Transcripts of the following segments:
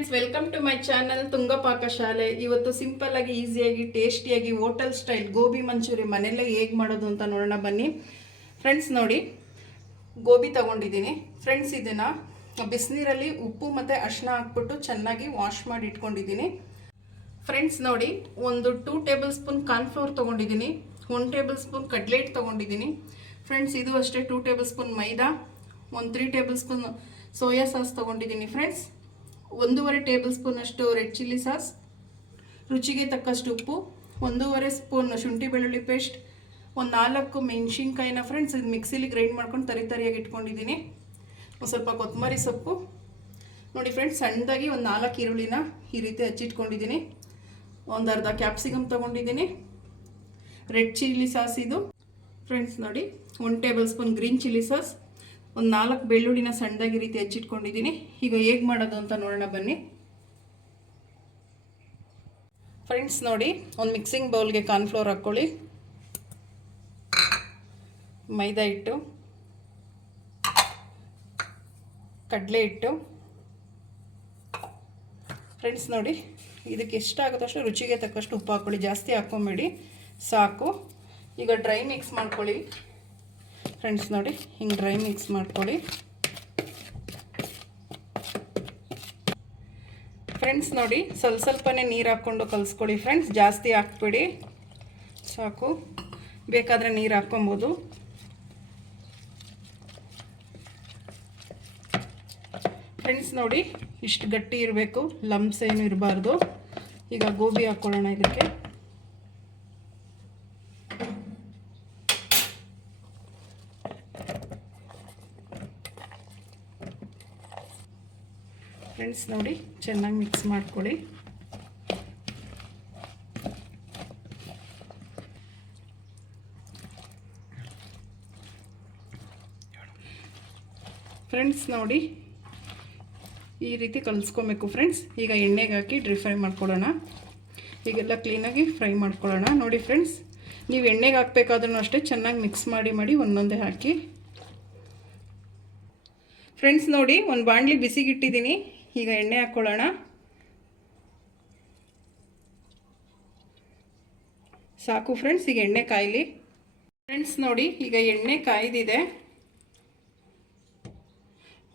Friends welcome to my channel Tunga Pakashale ಇವತ್ತು simple ಆಗಿ ಈಸಿಯಾಗಿ ಟೇಸ್ಟಿಯಾಗಿ ಹೋಟೆಲ್ ಸ್ಟೈಲ್ ಗೋಬಿ ಮಂಚೂರಿ ಮನೆಯಲ್ಲೇ ಹೇಗೆ ಮಾಡೋದು ಅಂತ ನೋಡೋಣ ಬನ್ನಿ. ಫ್ರೆಂಡ್ಸ್ ನೋಡಿ ಗೋಬಿ ತಗೊಂಡಿದ್ದೀನಿ. ಫ್ರೆಂಡ್ಸ್ ಇದನ್ನು ಬಿಸಿನೀರಲ್ಲಿ ಉಪ್ಪು ಮತ್ತು ಅರಿಶಿನ ಹಾಕ್ಬಿಟ್ಟು ಚೆನ್ನಾಗಿ ವಾಶ್ ಮಾಡಿ ಇಟ್ಕೊಂಡಿದ್ದೀನಿ. ಫ್ರೆಂಡ್ಸ್ ನೋಡಿ, ಒಂದು ಟೂ ಟೇಬಲ್ ಸ್ಪೂನ್ ಕಾರ್ನ್ಫ್ಲೋರ್ ತೊಗೊಂಡಿದ್ದೀನಿ. ಒನ್ ಟೇಬಲ್ ಸ್ಪೂನ್ ಕಡ್ಲೆಟ್ ತೊಗೊಂಡಿದ್ದೀನಿ. ಫ್ರೆಂಡ್ಸ್ ಇದು ಅಷ್ಟೇ ಟೂ ಟೇಬಲ್ ಸ್ಪೂನ್ ಮೈದಾ, ಒಂದು three tablespoon soya sauce ತೊಗೊಂಡಿದ್ದೀನಿ. ಫ್ರೆಂಡ್ಸ್ ಒಂದೂವರೆ ಟೇಬಲ್ ಸ್ಪೂನಷ್ಟು ರೆಡ್ ಚಿಲ್ಲಿ ಸಾಸ್, ರುಚಿಗೆ ತಕ್ಕಷ್ಟು ಉಪ್ಪು, ಒಂದೂವರೆ ಸ್ಪೂನ್ ಶುಂಠಿ ಬೆಳ್ಳುಳ್ಳಿ ಪೇಸ್ಟ್, ಒಂದು ನಾಲ್ಕು ಮೆಣಸಿನ್ಕಾಯಿನ ಫ್ರೆಂಡ್ಸ್ ಇದು ಮಿಕ್ಸಿಲಿ ಗ್ರೈಂಡ್ ಮಾಡ್ಕೊಂಡು ತರಿ ತರಿಯಾಗಿ ಇಟ್ಕೊಂಡಿದ್ದೀನಿ. ಒಂದು ಸ್ವಲ್ಪ ಕೊತ್ತಂಬರಿ ಸೊಪ್ಪು. ನೋಡಿ ಫ್ರೆಂಡ್ಸ್ ಸಣ್ಣದಾಗಿ ಒಂದು ನಾಲ್ಕು ಈರುಳ್ಳಿನ ಈ ರೀತಿ ಹಚ್ಚಿಟ್ಕೊಂಡಿದ್ದೀನಿ. ಒಂದು ಅರ್ಧ ಕ್ಯಾಪ್ಸಿಕಮ್ ತೊಗೊಂಡಿದ್ದೀನಿ. ರೆಡ್ ಚಿಲ್ಲಿ ಸಾಸ್ ಇದು. ಫ್ರೆಂಡ್ಸ್ ನೋಡಿ one tablespoon green chilli sauce ಒಂದು ನಾಲ್ಕು ಬೆಳ್ಳುಳ್ಳಿನ ಸಣ್ಣದಾಗಿ ರೀತಿ ಹಚ್ಚಿಟ್ಕೊಂಡಿದ್ದೀನಿ. ಈಗ ಹೇಗೆ ಮಾಡೋದು ಅಂತ ನೋಡೋಣ ಬನ್ನಿ. ಫ್ರೆಂಡ್ಸ್ ನೋಡಿ, ಒಂದು ಮಿಕ್ಸಿಂಗ್ ಬೌಲ್ಗೆ ಕಾರ್ನ್ಫ್ಲೋರ್ ಹಾಕ್ಕೊಳ್ಳಿ ಮೈದಾ ಹಿಟ್ಟು, ಕಡಲೆ ಹಿಟ್ಟು. ಫ್ರೆಂಡ್ಸ್ ನೋಡಿ, ಇದಕ್ಕೆ ಎಷ್ಟಾಗುತ್ತೋ ಅಷ್ಟು ರುಚಿಗೆ ತಕ್ಕಷ್ಟು ಉಪ್ಪು ಹಾಕ್ಕೊಳ್ಳಿ ಜಾಸ್ತಿ ಹಾಕ್ಕೊಂಬೇಡಿ. ಸಾಕು. ಈಗ ಡ್ರೈ ಮಿಕ್ಸ್ ಮಾಡ್ಕೊಳ್ಳಿ. ಫ್ರೆಂಡ್ಸ್ ನೋಡಿ, ಹಿಂಗೆ ಡ್ರೈ ಮಿಕ್ಸ್ ಮಾಡ್ಕೊಳ್ಳಿ. ಫ್ರೆಂಡ್ಸ್ ನೋಡಿ, ಸ್ವಲ್ಪ ಸ್ವಲ್ಪನೇ ನೀರು ಹಾಕ್ಕೊಂಡು ಕಲಿಸ್ಕೊಳ್ಳಿ ಫ್ರೆಂಡ್ಸ್. ಜಾಸ್ತಿ ಹಾಕ್ಬೇಡಿ. ಸಾಕು. ಬೇಕಾದರೆ ನೀರು ಹಾಕ್ಕೊಬೋದು. ಫ್ರೆಂಡ್ಸ್ ನೋಡಿ, ಇಷ್ಟು ಗಟ್ಟಿ ಇರಬೇಕು. ಲಮ್ಸ್ ಏನು ಇರಬಾರ್ದು. ಈಗ ಗೋಬಿ ಹಾಕ್ಕೊಳ್ಳೋಣ ಇದಕ್ಕೆ. ಫ್ರೆಂಡ್ಸ್, ನೋಡಿ, ಚೆನ್ನಾಗಿ ಮಿಕ್ಸ್ ಮಾಡ್ಕೊಳ್ಳಿ. ಫ್ರೆಂಡ್ಸ್, ನೋಡಿ, ಈ ರೀತಿ ಕಲಿಸ್ಕೊಬೇಕು ಫ್ರೆಂಡ್ಸ್. ಈಗ ಎಣ್ಣೆಗೆ ಹಾಕಿ ಡ್ರೈ ಫ್ರೈ ಮಾಡ್ಕೊಳ್ಳೋಣ. ಈಗೆಲ್ಲ ಕ್ಲೀನಾಗಿ ಫ್ರೈ ಮಾಡ್ಕೊಳ್ಳೋಣ. ನೋಡಿ ಫ್ರೆಂಡ್ಸ್, ನೀವು ಎಣ್ಣೆಗೆ ಹಾಕ್ಬೇಕಾದ್ರೂ ಅಷ್ಟೇ ಚೆನ್ನಾಗಿ ಮಿಕ್ಸ್ ಮಾಡಿ ಮಾಡಿ ಒಂದೊಂದೇ ಹಾಕಿ. ಫ್ರೆಂಡ್ಸ್, ನೋಡಿ, ಒಂದು ಬಾಣಲಿ ಬಿಸಿಗಿಟ್ಟಿದ್ದೀನಿ. ಈಗ ಎಣ್ಣೆ ಹಾಕ್ಕೊಳ್ಳೋಣ ಸಾಕು ಫ್ರೆಂಡ್ಸ್ ಈಗ ಎಣ್ಣೆ ಕಾಯಲಿ. ಫ್ರೆಂಡ್ಸ್ ನೋಡಿ, ಈಗ ಎಣ್ಣೆ ಕಾಯ್ದಿದೆ.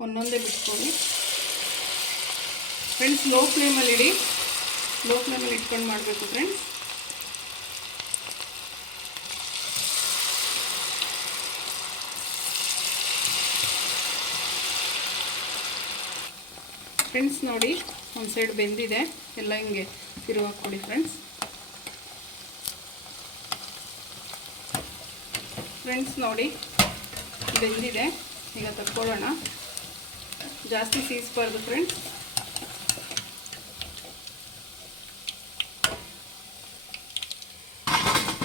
ಒಂದೊಂದೇ ಬಿಟ್ಕೊಳ್ಳಿ. ಫ್ರೆಂಡ್ಸ್ ಲೋ ಫ್ಲೇಮಲ್ಲಿ ಇಡಿ. ಲೋ ಫ್ಲೇಮಲ್ಲಿ ಇಟ್ಕೊಂಡು ಮಾಡಬೇಕು ಫ್ರೆಂಡ್ಸ್ ಫ್ರೆಂಡ್ಸ್ ನೋಡಿ, ಒಂದು ಸೈಡ್ ಬೆಂದಿದೆ. ಎಲ್ಲ ಹಿಂಗೆ ತಿರುವಾಕೊಡಿ ಫ್ರೆಂಡ್ಸ್ ಫ್ರೆಂಡ್ಸ್ ನೋಡಿ, ಬೆಂದಿದೆ. ಈಗ ತಕ್ಕೊಳ್ಳೋಣ. ಜಾಸ್ತಿ ಸೀಸ್ಬಾರ್ದು ಫ್ರೆಂಡ್ಸ್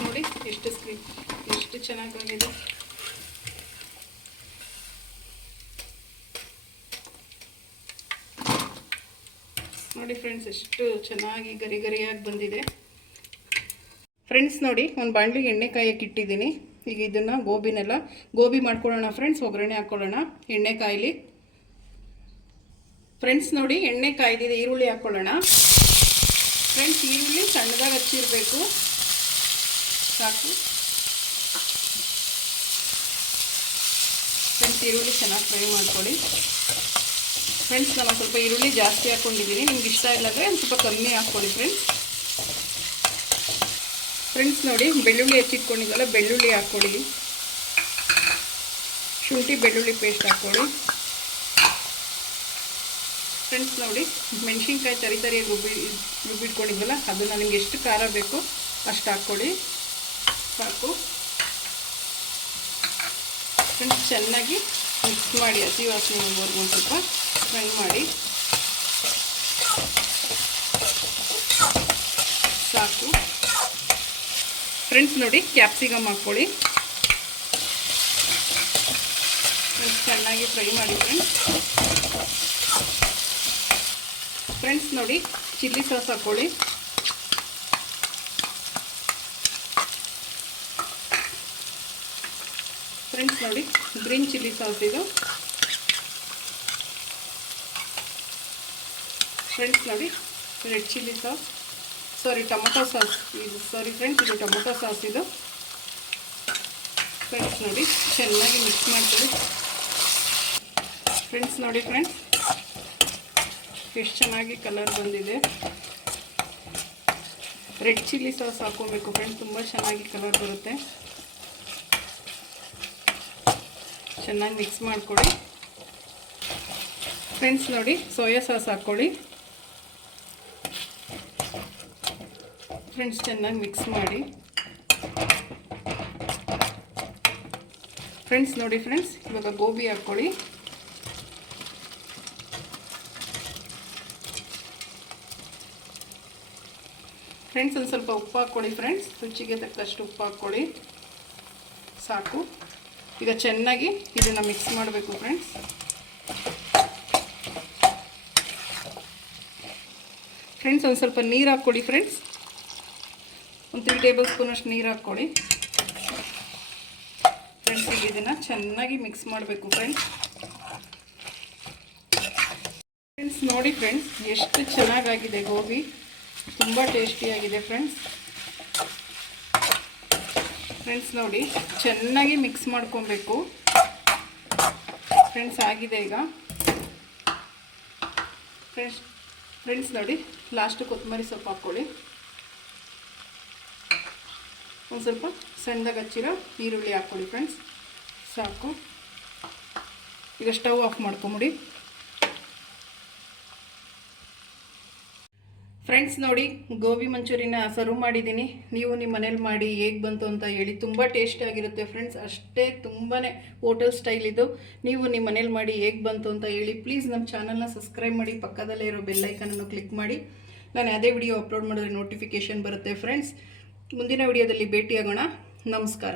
ನೋಡಿ, ಎಷ್ಟು ಸ್ಕ್ರೀನ್ ಎಷ್ಟು ಚೆನ್ನಾಗಿ ಬಂದಿದೆ. ನೋಡಿ ಫ್ರೆಂಡ್ಸ್ ಎಷ್ಟು ಚೆನ್ನಾಗಿ ಗರಿ ಗರಿಯಾಗಿ ಬಂದಿದೆ. ಫ್ರೆಂಡ್ಸ್ ನೋಡಿ, ಒಂದು ಬಾಣಲಿಗೆ ಎಣ್ಣೆ ಕಾಯಕ್ಕೆ ಇಟ್ಟಿದ್ದೀನಿ. ಈಗ ಇದನ್ನು ಗೋಬಿನೆಲ್ಲ, ಗೋಬಿ ಮಾಡ್ಕೊಳ್ಳೋಣ ಫ್ರೆಂಡ್ಸ್ ಒಗ್ಗರಣೆ ಹಾಕ್ಕೊಳ್ಳೋಣ ಎಣ್ಣೆ ಕಾಯಲಿ. ಫ್ರೆಂಡ್ಸ್ ನೋಡಿ, ಎಣ್ಣೆ ಕಾಯ್ದಿದೆ, ಈರುಳ್ಳಿ ಹಾಕ್ಕೊಳ್ಳೋಣ ಫ್ರೆಂಡ್ಸ್ ಈರುಳ್ಳಿ ಸಣ್ಣದಾಗಿ ಹಚ್ಚಿರಬೇಕು. ಸಾಕು. ಫ್ರೆಂಡ್ಸ್ ಈರುಳ್ಳಿ ಚೆನ್ನಾಗಿ ಫ್ರೈ ಮಾಡ್ಕೊಳ್ಳಿ. ಫ್ರೆಂಡ್ಸ್ ನಾನು ಸ್ವಲ್ಪ ಈರುಳ್ಳಿ ಜಾಸ್ತಿ ಹಾಕ್ಕೊಂಡಿದ್ದೀನಿ ನಿಮ್ಗೆ ಇಷ್ಟ ಇಲ್ಲಾಂದರೆ ಒಂದು ಸ್ವಲ್ಪ ಕಮ್ಮಿ ಹಾಕ್ಕೊಳ್ಳಿ ಫ್ರೆಂಡ್ಸ್ ಫ್ರೆಂಡ್ಸ್ ನೋಡಿ, ಬೆಳ್ಳುಳ್ಳಿ ಹೆಚ್ಚಿಟ್ಕೊಂಡಿದ್ದಲ್ಲ ಬೆಳ್ಳುಳ್ಳಿ ಹಾಕ್ಕೊಳ್ಳಿ ಶುಂಠಿ, ಬೆಳ್ಳುಳ್ಳಿ ಪೇಸ್ಟ್ ಹಾಕ್ಕೊಳ್ಳಿ ಫ್ರೆಂಡ್ಸ್ ನೋಡಿ, ಮೆಣಸಿನ್ಕಾಯಿ ತರಿ ತರಿಯಾಗಿ ರುಬ್ಬಿ, ರುಬ್ಬಿಟ್ಕೊಂಡಿದ್ವಲ್ಲ, ಅದನ್ನು ನಿಮ್ಗೆ ಎಷ್ಟು ಖಾರ ಬೇಕು ಅಷ್ಟು ಹಾಕ್ಕೊಳ್ಳಿ ಸಾಕು. ಫ್ರೆಂಡ್ಸ್ ಚೆನ್ನಾಗಿ ಮಿಕ್ಸ್ ಮಾಡಿ, ಹಸಿ ವಾಸನೆ ಒಂದು ಸ್ವಲ್ಪ ಫ್ರೈ ಮಾಡಿ ಸಾಕು. ಫ್ರೆಂಡ್ಸ್ ನೋಡಿ ಕ್ಯಾಪ್ಸಿಕಮ್ ಹಾಕ್ಕೊಳ್ಳಿ. ಚೆನ್ನಾಗಿ ಫ್ರೈ ಮಾಡಿ ಫ್ರೆಂಡ್ಸ್ ಫ್ರೆಂಡ್ಸ್ ನೋಡಿ ಚಿಲ್ಲಿ ಸಾಸ್ ಹಾಕ್ಕೊಳ್ಳಿ. ಫ್ರೆಂಡ್ಸ್ ನೋಡಿ ಗ್ರೀನ್ ಚಿಲ್ಲಿ ಸಾಸ್ ಇದು. ಫ್ರೆಂಡ್ಸ್ ನೋಡಿ red chilli sauce sorry tomato sauce, ಇದು ಸಾರಿ ಫ್ರೆಂಡ್ಸ್ ಇದು ಟೊಮೊಟೊ ಸಾಸ್ ಇದು. ಫ್ರೆಂಡ್ಸ್ ನೋಡಿ, ಚೆನ್ನಾಗಿ ಮಿಕ್ಸ್ ಮಾಡ್ತೀವಿ ಫ್ರೆಂಡ್ಸ್ ನೋಡಿ ಫ್ರೆಂಡ್ಸ್ ಎಷ್ಟು ಚೆನ್ನಾಗಿ ಕಲರ್ ಬಂದಿದೆ. ರೆಡ್ ಚಿಲ್ಲಿ ಸಾಸ್ ಹಾಕೋಬೇಕು ಫ್ರೆಂಡ್ಸ್ ತುಂಬ ಚೆನ್ನಾಗಿ ಕಲರ್ ಬರುತ್ತೆ. ಚೆನ್ನಾಗಿ ಮಿಕ್ಸ್ ಮಾಡಿಕೊಡಿ ಫ್ರೆಂಡ್ಸ್ ನೋಡಿ ಸೋಯಾ ಸಾಸ್ ಹಾಕ್ಕೊಳ್ಳಿ. ಫ್ರೆಂಡ್ಸ್ ಚೆನ್ನಾಗಿ ಮಿಕ್ಸ್ ಮಾಡಿ. ಫ್ರೆಂಡ್ಸ್ ನೋಡಿ ಫ್ರೆಂಡ್ಸ್ ಇವಾಗ ಗೋಬಿ ಹಾಕ್ಕೊಳ್ಳಿ. ಫ್ರೆಂಡ್ಸ್ ಒಂದು ಸ್ವಲ್ಪ ಉಪ್ಪು ಹಾಕ್ಕೊಳ್ಳಿ ಫ್ರೆಂಡ್ಸ್ ರುಚಿಗೆ ತಕ್ಕಷ್ಟು ಉಪ್ಪು ಹಾಕ್ಕೊಳ್ಳಿ. ಸಾಕು. ಈಗ ಚೆನ್ನಾಗಿ ಇದನ್ನು ಮಿಕ್ಸ್ ಮಾಡಬೇಕು ಫ್ರೆಂಡ್ಸ್ ಫ್ರೆಂಡ್ಸ್ ಒಂದು ಸ್ವಲ್ಪ ನೀರು ಹಾಕ್ಕೊಳ್ಳಿ ಫ್ರೆಂಡ್ಸ್ ಒಂದು ತ್ರೀ ಟೇಬಲ್ ಸ್ಪೂನಷ್ಟು ನೀರು ಹಾಕ್ಕೊಳ್ಳಿ. ಫ್ರೆಂಡ್ಸ್ ಈಗ ಇದನ್ನು ಚೆನ್ನಾಗಿ ಮಿಕ್ಸ್ ಮಾಡಬೇಕು ಫ್ರೆಂಡ್ಸ್ ಫ್ರೆಂಡ್ಸ್ ನೋಡಿ ಫ್ರೆಂಡ್ಸ್ ಎಷ್ಟು ಚೆನ್ನಾಗಾಗಿದೆ ಗೋಬಿ. ತುಂಬ ಟೇಸ್ಟಿಯಾಗಿದೆ ಫ್ರೆಂಡ್ಸ್ ಫ್ರೆಂಡ್ಸ್ ನೋಡಿ, ಚೆನ್ನಾಗಿ ಮಿಕ್ಸ್ ಮಾಡ್ಕೊಬೇಕು. ಫ್ರೆಂಡ್ಸ್ ಆಗಿದೆ ಈಗ. ಫ್ರೆಂಡ್ಸ್ ಫ್ರೆಂಡ್ಸ್ ನೋಡಿ ಲಾಸ್ಟ್ ಕೊತ್ತಂಬರಿ ಸೊಪ್ಪು ಹಾಕ್ಕೊಳ್ಳಿ. ಒಂದು ಸ್ವಲ್ಪ ಸಣ್ಣದಾಗಿ ಹಚ್ಚಿರೋ ಈರುಳ್ಳಿ ಹಾಕ್ಕೊಳ್ಳಿ ಫ್ರೆಂಡ್ಸ್ ಸಾಕು. ಈಗ ಸ್ಟವ್ ಆಫ್ ಮಾಡ್ಕೊಂಬಿಡಿ. ಫ್ರೆಂಡ್ಸ್ ನೋಡಿ, ಗೋಬಿ ಮಂಚೂರಿನ ಸರ್ವ್ ಮಾಡಿದ್ದೀನಿ. ನೀವು ನಿಮ್ಮ ಮನೇಲಿ ಮಾಡಿ ಹೇಗೆ ಬಂತು ಅಂತ ಹೇಳಿ ತುಂಬ ಟೇಸ್ಟಿಯಾಗಿರುತ್ತೆ ಫ್ರೆಂಡ್ಸ್ ಅಷ್ಟೇ ತುಂಬಾ ಹೋಟೆಲ್ ಸ್ಟೈಲ್ ಇದು. ನೀವು ನಿಮ್ಮ ಮನೇಲಿ ಮಾಡಿ ಹೇಗೆ ಬಂತು ಅಂತ ಹೇಳಿ ಪ್ಲೀಸ್ ನಮ್ಮ ಚಾನಲ್ನ ಸಬ್ಸ್ಕ್ರೈಬ್ ಮಾಡಿ. ಪಕ್ಕದಲ್ಲೇ ಇರೋ ಬೆಲ್ಲೈಕನನ್ನು ಕ್ಲಿಕ್ ಮಾಡಿ. ನಾನು ಅದೇ ವಿಡಿಯೋ ಅಪ್ಲೋಡ್ ಮಾಡಿದ್ರೆ ನೋಟಿಫಿಕೇಶನ್ ಬರುತ್ತೆ ಫ್ರೆಂಡ್ಸ್ ಮುಂದಿನ ವಿಡಿಯೋದಲ್ಲಿ ಭೇಟಿಯಾಗೋಣ. ನಮಸ್ಕಾರ.